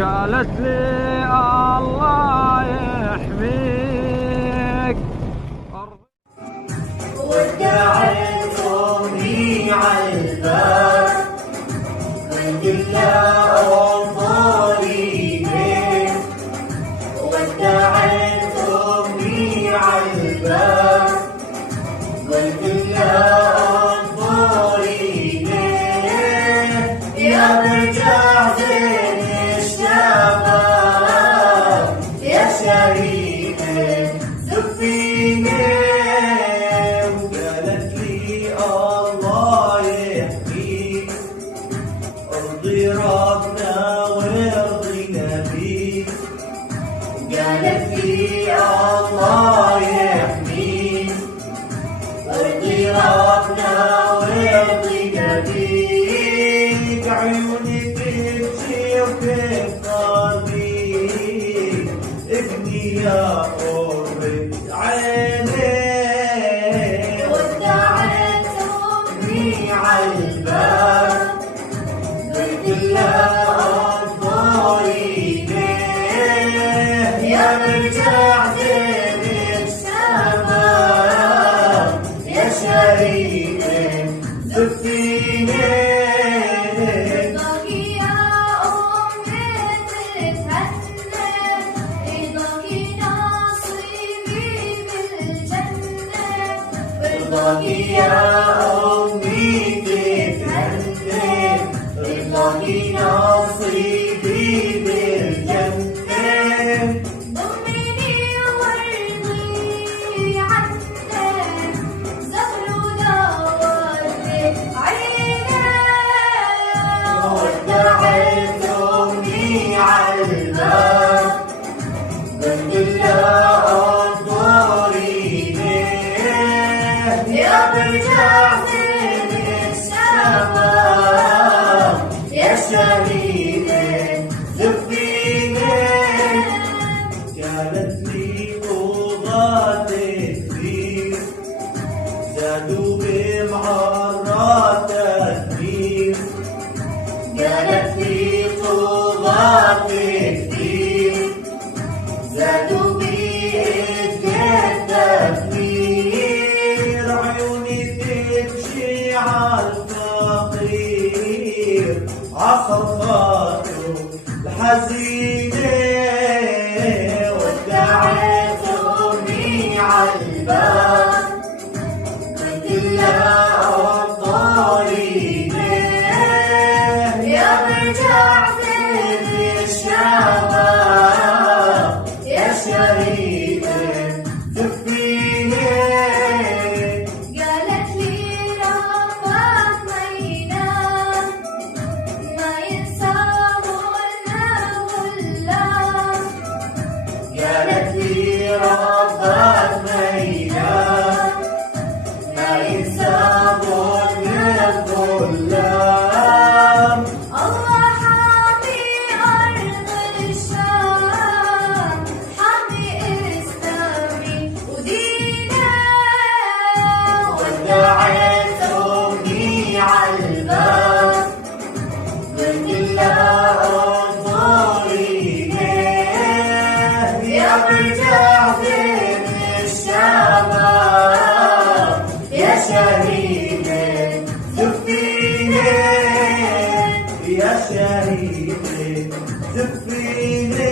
قالت لي الله يحميك ودعت أمي عالباب قلت لها انظري ليه. ودعت أمي عالباب قلت لها انظري ليه. يا برجع زين الشباب يا شريكي زفيني. وقالت لي الله يحميك ارضي ربنا وارضينا بيك. قالت لي الله يحميك ارضي ربنا وارضينا بيك. عيوني تبكي وتفضل بيك ابني يا قرة عيني. ودعت أمي عالباب قلت لها انظري ليه. يا برجع زين الشباب يا شريكي زفيني. رضاك يا أمي تتهنى رضاك نصيبي بالجنة. ضمني وارضي عنك زهر ودوري عينك. ودعت أمي عالباب قلت لها انظري ليه. يا برجع زين الشباب يا شريكي زفيني. قالت لي طوبات كثير زادوا بمعرات كثير. قالت لي طوبات كثير زادوا بإيدين. عيوني تبكي عالفقير عصفاته الحزينة. ودعت أمي عالباب قلت لها انظري ليه. يا برجع زين الشباب يا شريكي زفيني. قالت لي ربك ما ينام ما ينسى ولا قالت لي ربك ما ينام ما ينسى الظلام. الله حامي أرض الشام حامي إسلامي ودينا. ودعت أمي عالباب قلت لها انظري ليه. يا برجع زين الشباب يا شريكي زفيني. يا شريكي زفيني.